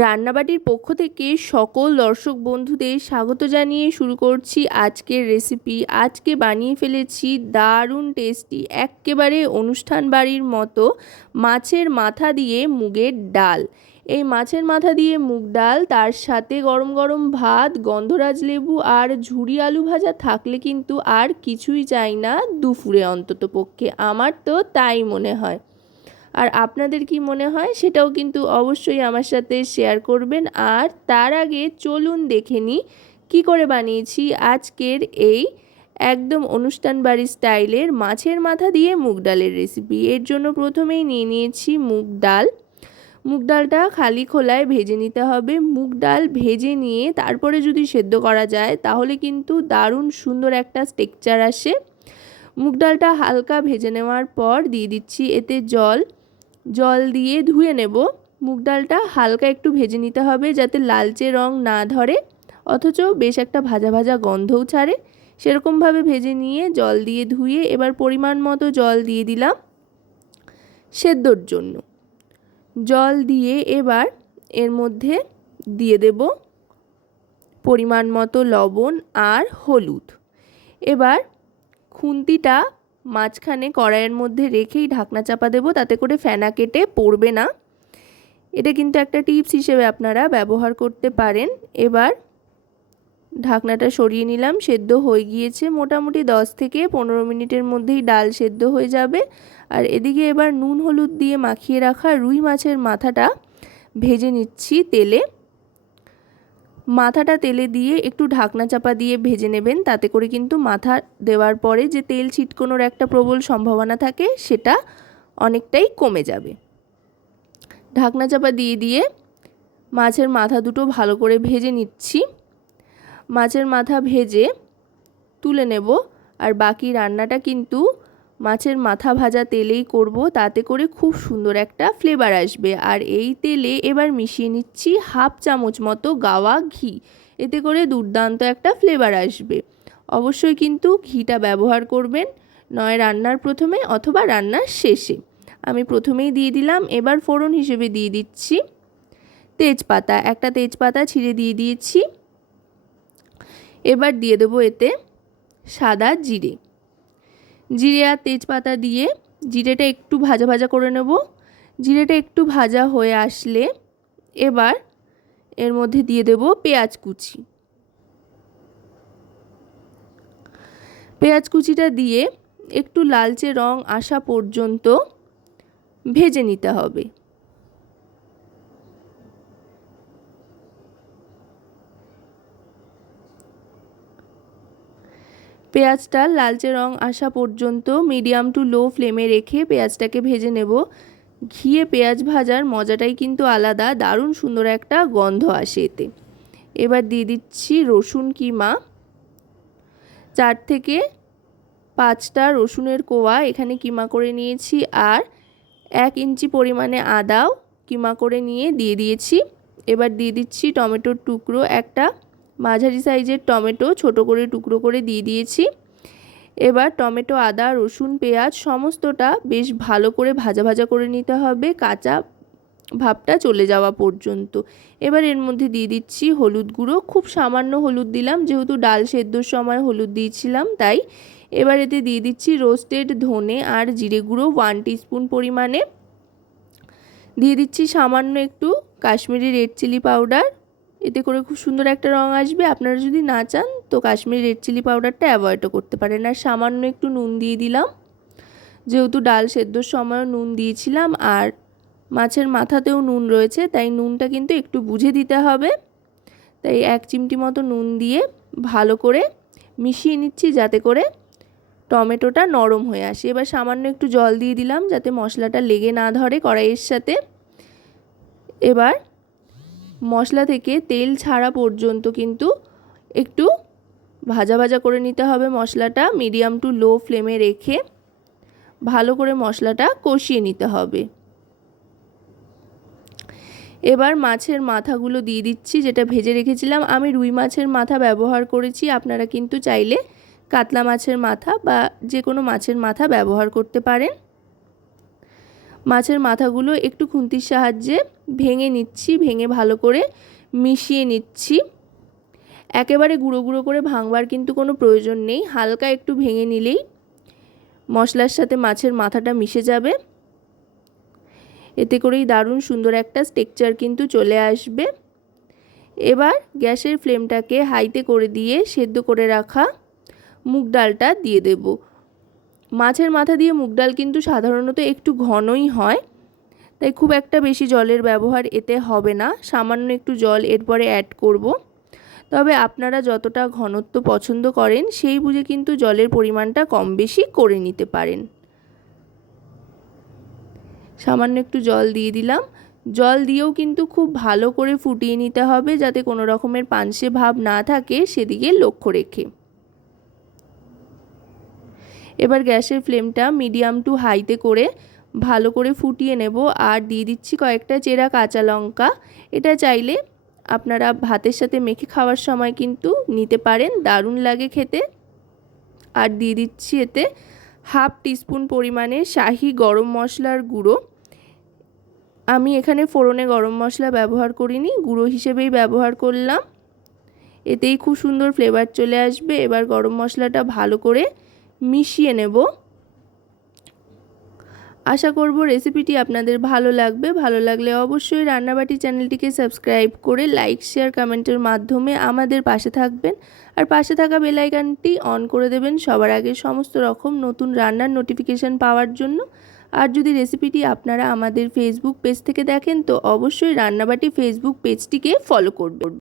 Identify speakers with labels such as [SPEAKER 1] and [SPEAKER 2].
[SPEAKER 1] রান্নাবাটির পক্ষ থেকে সকল দর্শক বন্ধুদের স্বাগত জানিয়ে শুরু করছি আজকের রেসিপি আজকে বানিয়ে ফেলেছি দারুণ টেস্টি এক্কেবারে অনুষ্ঠান বাড়ির মতো মাছের মাথা দিয়ে মুগের ডাল। এই মাছের মাথা দিয়ে মুগ ডাল, তার সাথে গরম গরম ভাত, গন্ধরাজ লেবু আর ঝুড়ি আলু ভাজা থাকলে কিন্তু আর কিছুই চাই না দুপুরে অন্তত পক্ষে আমার তো তাই মনে হয়। আর আপনাদের কি মনে হয়? সেটাও কিন্তু অবশ্যই আমার সাথে শেয়ার করবেন। আর তার আগে চলুন দেখে নিই, কী করে বানিয়েছি আজকের এই একদম অনুষ্ঠান বাড়ি স্টাইলের মাছের মাথা দিয়ে মুগ ডালের রেসিপি এর জন্য প্রথমেই নিয়ে নিয়েছি মুগ ডাল। মুগ ডালটা খালি খোলায় ভেজে নিতে হবে। মুগ ডাল ভেজে নিয়ে তারপরে যদি সেদ্ধ করা যায়, তাহলে কিন্তু দারুণ সুন্দর একটা টেক্সচার আসে। মুগ ডালটা হালকা ভেজে নেওয়ার পর দিয়ে দিচ্ছি এতে জল। জল দিয়ে ধুয়ে নেব। মুগ ডালটা হালকা একটু ভেজে নিতে হবে যাতে লালচে রং না ধরে। অথচ বেশ একটা ভাজা ভাজা গন্ধও ছাড়ে। সেরকমভাবে ভেজে নিয়ে জল দিয়ে ধুয়ে এবার পরিমাণ মতো জল দিয়ে দিলাম সেদ্ধর জন্য। জল দিয়ে এবার এর মধ্যে দিয়ে দেব পরিমাণ মতো লবণ আর হলুদ। এবার খুন্তিটা মাঝখানে কড়াইয়ের মধ্যে রেখেই ঢাকনা চাপা দেবো, তাতে করে ফেনা কেটে পড়বে না। এটা কিন্তু একটা টিপস হিসেবে আপনারা ব্যবহার করতে পারেন। এবার ঢাকনাটা সরিয়ে নিলাম, সেদ্ধ হয়ে গিয়েছে মোটামুটি দশ থেকে পনেরো মিনিটের মধ্যেই ডাল সেদ্ধ হয়ে যাবে। আর এদিকে এবার নুন হলুদ দিয়ে মাখিয়ে রাখা রুই মাছের মাথাটা ভেজে নিচ্ছি তেলে। মাথাটা তেলে দিয়ে একটু ঢাকনা চাপা দিয়ে ভেজে নেবেন। তাতে করে কিন্তু মাথা দেওয়ার পরে যে তেল ছিটকোনোর একটা প্রবল সম্ভাবনা থাকে, সেটা অনেকটাই কমে যাবে। ঢাকনা চাপা দিয়ে দিয়ে মাছের মাথা দুটো ভালো করে ভেজে নিচ্ছি। মাছের মাথা ভেজে তুলে নেব। আর বাকি রান্নাটা কিন্তু মাছের মাথা ভাজা তেলেই করব, তাতে করে খুব সুন্দর একটা ফ্লেভার আসবে। আর এই তেলে এবার মিশিয়ে নিচ্ছি হাফ চামচ মতো গাওয়া ঘি, এতে করে দুর্দান্ত একটা ফ্লেভার আসবে। অবশ্যই কিন্তু ঘিটা ব্যবহার করবেন, নয় রান্নার প্রথমে অথবা রান্নার শেষে। আমি প্রথমেই দিয়ে দিলাম, এবার ফোড়ন হিসেবে দিয়ে দিচ্ছি তেজপাতা, একটা তেজপাতা ছিঁড়ে দিয়ে দিয়েছি। এবার দিয়ে দেবো এতে সাদা জিরে। জিরে আর তেজপাতা দিয়ে জিরেটা একটু ভাজা ভাজা করে নেব। জিরেটা একটু ভাজা হয়ে আসলে এবার এর মধ্যে দিয়ে দেব পেঁয়াজ কুচি। পেঁয়াজ কুচিটা দিয়ে একটু লালচে রং আসা পর্যন্ত ভেজে নিতে হবে। পেঁয়াজটা লালচে রং আসা পর্যন্ত মিডিয়াম টু লো ফ্লেমে রেখে পেঁয়াজটাকে ভেজে নেব। ঘিয়ে পেঁয়াজ ভাজার মজাটাই কিন্তু আলাদা, দারুণ সুন্দর একটা গন্ধ আসে এতে। এবার দিয়ে দিচ্ছি রসুন কিমা। চার থেকে পাঁচটা রসুনের কোয়া এখানে কিমা করে নিয়েছি আর এক ইঞ্চি পরিমাণে আদাও কিমা করে নিয়ে দিয়ে দিয়েছি। এবার দিয়ে দিচ্ছি টমেটোর টুকরো, একটা মাঝারি সাইজের টমেটো ছোট করে টুকরো করে দিয়ে দিয়েছি। এবার টমেটো, আদা, রসুন, পেঁয়াজ সমস্তটা বেশ ভালো করে ভাজা ভাজা করে নিতে হবে। কাঁচা ভাবটা চলে যাওয়া পর্যন্ত। এবার এর মধ্যে দিয়ে দিচ্ছি হলুদ গুঁড়ো। খুব সামান্য হলুদ দিলাম, যেহেতু ডাল সেদ্ধর সময় হলুদ দিয়েছিলাম, তাই এবার এতে দিয়ে দিচ্ছি রোস্টেড ধনে আর জিরে গুঁড়ো ওয়ান টিস্পুন পরিমাণে। দিয়ে দিচ্ছি সামান্য একটু কাশ্মীরি রেড চিলি পাউডার। এতে করে খুব সুন্দর একটা রঙ আসবে। আপনারা যদি না চান, তো কাশ্মীরি রেড চিলি পাউডারটা অ্যাভয়েডও করতে পারেন। আর সামান্য একটু নুন দিয়ে দিলাম। যেহেতু ডাল সেদ্ধর সময় নুন দিয়েছিলাম, আর মাছের মাথাতেও নুন রয়েছে, তাই নুনটা কিন্তু একটু বুঝে দিতে হবে। তাই এক চিমটি মতো নুন দিয়ে ভালো করে মিশিয়ে নিচ্ছি, যাতে করে টমেটোটা নরম হয়ে আসে। এবার সামান্য একটু জল দিয়ে দিলাম, যাতে মশলাটা লেগে না ধরে কড়াইয়ের সাথে। এবার মশলা থেকে তেল ছাড়া পর্যন্ত কিন্তু একটু ভাজা ভাজা করে নিতে হবে মশলাটা, মিডিয়াম টু লো ফ্লেমে রেখে ভালো করে মশলাটা কষিয়ে নিতে হবে। এবার মাছের মাথাগুলো দিয়ে দিচ্ছি, যেটা ভেজে রেখেছিলাম। আমি রুই মাছের মাথা ব্যবহার করেছি, আপনারা কিন্তু চাইলে কাতলা মাছের মাথা বা যে কোনো মাছের মাথা ব্যবহার করতে পারেন। মাছের মাথাগুলো একটু খুন্তির সাহায্যে ভেঙে নিচ্ছি, ভেঙে ভালো করে মিশিয়ে নিচ্ছি। একেবারে গুঁড়ো গুঁড়ো করে ভাঙবার কিন্তু কোনো প্রয়োজন নেই, হালকা একটু ভেঙে নিলেই মশলার সাথে মাছের মাথাটা মিশে যাবে। এতে করেই দারুণ সুন্দর একটা স্টেকচার কিন্তু চলে আসবে। এবার গ্যাসের ফ্লেমটাকে হাইতে করে দিয়ে সেদ্ধ করে রাখা মুগ ডালটা দিয়ে দেব। মাছের মাথা দিয়ে মুগ ডাল কিন্তু সাধারণত একটু ঘনই হয়, তাই খুব একটা বেশি জলের ব্যবহার এতে হবে না। সামান্য একটু জল এরপরে অ্যাড করব। তবে আপনারা যতটা ঘনত্ব পছন্দ করেন, সেই বুঝে কিন্তু জলের পরিমাণটা কম বেশি করে নিতে পারেন। সামান্য একটু জল দিয়ে দিলাম। জল দিয়েও কিন্তু খুব ভালো করে ফুটিয়ে নিতে হবে, যাতে কোনো রকমের পানসে ভাব না থাকে, সেদিকে লক্ষ্য রেখে। এবার গ্যাসের ফ্লেমটা মিডিয়াম টু হাইতে করে ভালো করে ফুটিয়ে নেব আর দিয়ে দিচ্ছি কয়েকটা চেরা কাঁচা লঙ্কা। এটা চাইলে আপনারা ভাতের সাথে মেখে খাওয়ার সময় কিন্তু নিতে পারেন, দারুণ লাগে খেতে। আর দিয়ে দিচ্ছি এতে হাফ টিস্পুন পরিমাণে শাহি গরম মশলার গুঁড়ো। আমি এখানে ফোড়নে গরম মশলা ব্যবহার করিনি, গুঁড়ো হিসেবেই ব্যবহার করলাম। এতেই খুব সুন্দর ফ্লেভার চলে আসবে। এবার গরম মশলাটা ভালো করে মিশিয়ে নেব। আশা করব রেসিপিটি আপনাদের ভালো লাগবে। ভালো লাগলে অবশ্যই রান্নাবাটি চ্যানেলটিকে সাবস্ক্রাইব করে লাইক শেয়ার কমেন্টের মাধ্যমে আমাদের পাশে থাকবেন। আর পাশে থাকা বেলাইকানটি অন করে দেবেন সবার আগে সমস্ত রকম নতুন রান্নার নোটিফিকেশান পাওয়ার জন্য। আর যদি রেসিপিটি আপনারা আমাদের ফেসবুক পেজ থেকে দেখেন, তো অবশ্যই রান্নাবাটি ফেসবুক পেজটিকে ফলো করবেন।